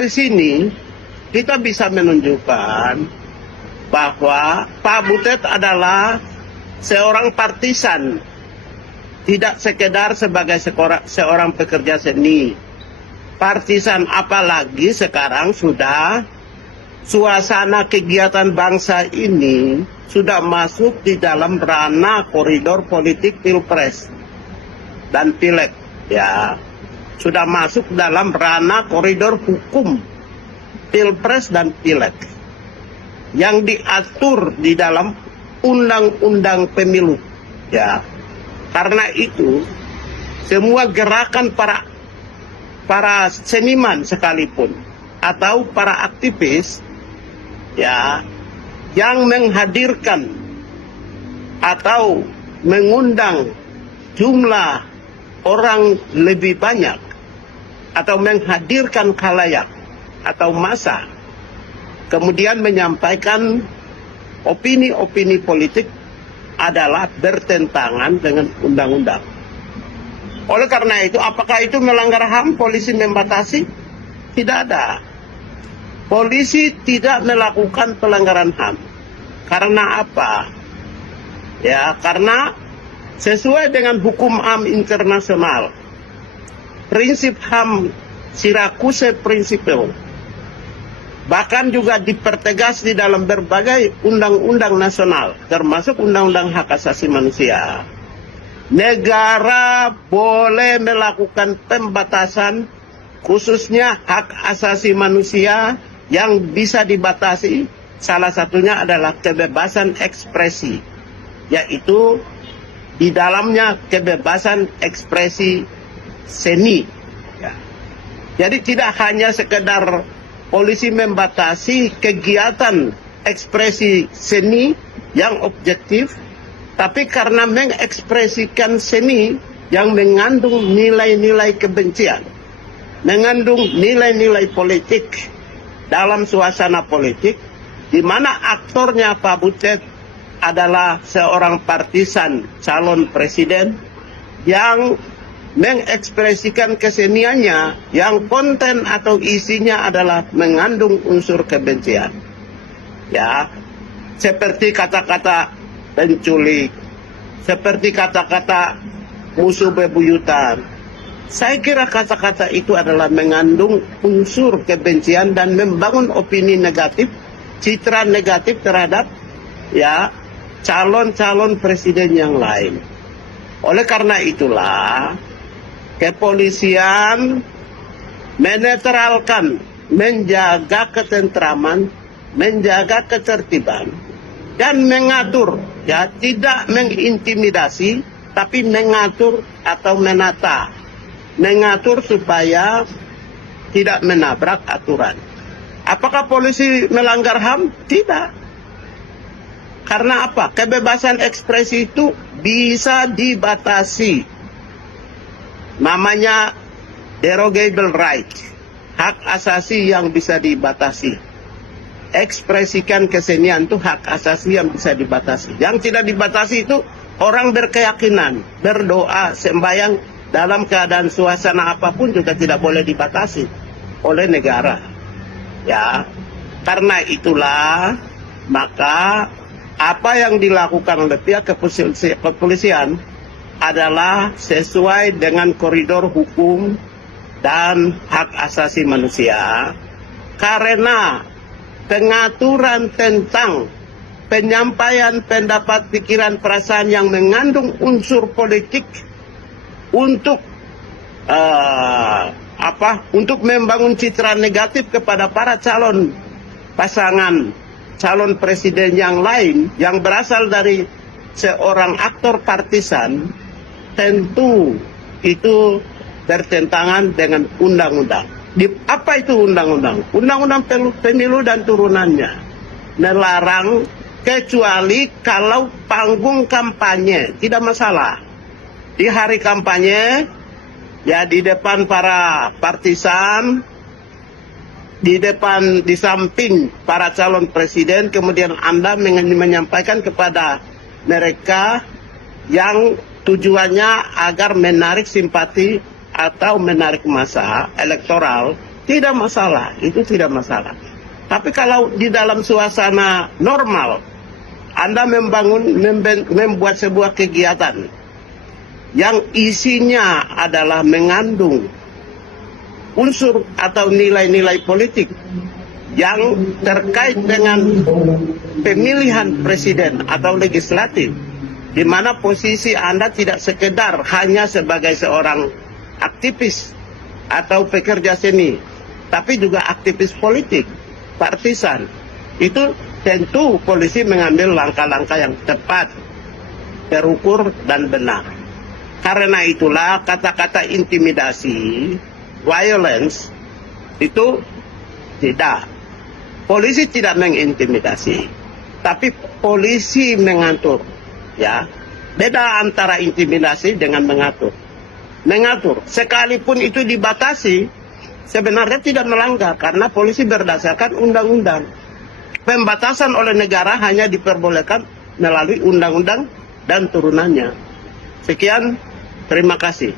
Di sini kita bisa menunjukkan bahwa Pak Butet adalah seorang partisan, tidak sekedar sebagai seorang pekerja seni. Partisan, apalagi sekarang sudah suasana kegiatan bangsa ini sudah masuk di dalam ranah koridor politik pilpres dan pileg, ya. Sudah masuk dalam ranah koridor hukum pilpres dan pileg yang diatur di dalam undang-undang pemilu, ya. Karena itu semua gerakan para seniman sekalipun atau para aktivis, ya, yang menghadirkan atau mengundang jumlah orang lebih banyak atau menghadirkan khalayak atau massa, kemudian menyampaikan opini-opini politik adalah bertentangan dengan undang-undang. Oleh karena itu, apakah itu melanggar HAM? Polisi membatasi? Tidak ada. Polisi tidak melakukan pelanggaran HAM. Karena apa? Ya, karena sesuai dengan hukum HAM internasional, prinsip HAM Syracuse Principle, bahkan juga dipertegas di dalam berbagai undang-undang nasional, termasuk Undang-Undang Hak Asasi Manusia. Negara boleh melakukan pembatasan, khususnya hak asasi manusia yang bisa dibatasi. Salah satunya adalah kebebasan ekspresi, yaitu di dalamnya kebebasan ekspresi seni. Ya. Jadi tidak hanya sekedar polisi membatasi kegiatan ekspresi seni yang objektif, tapi karena mengekspresikan seni yang mengandung nilai-nilai kebencian, mengandung nilai-nilai politik dalam suasana politik, di mana aktornya Pak Butet adalah seorang partisan calon presiden yang mengekspresikan keseniannya yang konten atau isinya adalah mengandung unsur kebencian, ya, seperti kata-kata penculik, seperti kata-kata musuh bebuyutan. Saya kira kata-kata itu adalah mengandung unsur kebencian dan membangun opini negatif, citra negatif terhadap, ya, calon-calon presiden yang lain. Oleh karena itulah kepolisian menetralkan, menjaga ketentraman, menjaga ketertiban, dan mengatur, ya, tidak mengintimidasi, tapi mengatur atau menata, mengatur supaya tidak menabrak aturan. Apakah polisi melanggar HAM? Tidak. Karena apa? Kebebasan ekspresi itu bisa dibatasi. Namanya derogable right, hak asasi yang bisa dibatasi. Ekspresikan kesenian itu hak asasi yang bisa dibatasi. Yang tidak dibatasi itu orang berkeyakinan, berdoa, sembahyang dalam keadaan suasana apapun juga tidak boleh dibatasi oleh negara. Ya, karena itulah maka apa yang dilakukan oleh pihak kepolisian adalah sesuai dengan koridor hukum dan hak asasi manusia, karena pengaturan tentang penyampaian pendapat, pikiran, perasaan yang mengandung unsur politik untuk untuk membangun citra negatif kepada para calon pasangan calon presiden yang lain yang berasal dari seorang aktor partisan, tentu itu bertentangan dengan undang-undang. Apa itu undang-undang? Undang-undang pemilu dan turunannya melarang kecuali kalau panggung kampanye, tidak masalah. Di hari kampanye, ya, di depan para partisan, di samping para calon presiden, kemudian Anda menyampaikan kepada mereka yang tujuannya agar menarik simpati atau menarik massa elektoral, tidak masalah, itu tidak masalah. Tapi kalau di dalam suasana normal, Anda membuat sebuah kegiatan yang isinya adalah mengandung unsur atau nilai-nilai politik yang terkait dengan pemilihan presiden atau legislatif, di mana posisi Anda tidak sekedar hanya sebagai seorang aktivis atau pekerja seni, tapi juga aktivis politik, partisan. Itu tentu polisi mengambil langkah-langkah yang tepat, terukur, dan benar. Karena itulah kata-kata intimidasi, violence, itu tidak. Polisi tidak mengintimidasi, tapi polisi mengatur. Ya, beda antara intimidasi dengan mengatur. Mengatur, sekalipun itu dibatasi, sebenarnya tidak melanggar karena polisi berdasarkan undang-undang. Pembatasan oleh negara hanya diperbolehkan melalui undang-undang dan turunannya. Sekian, terima kasih.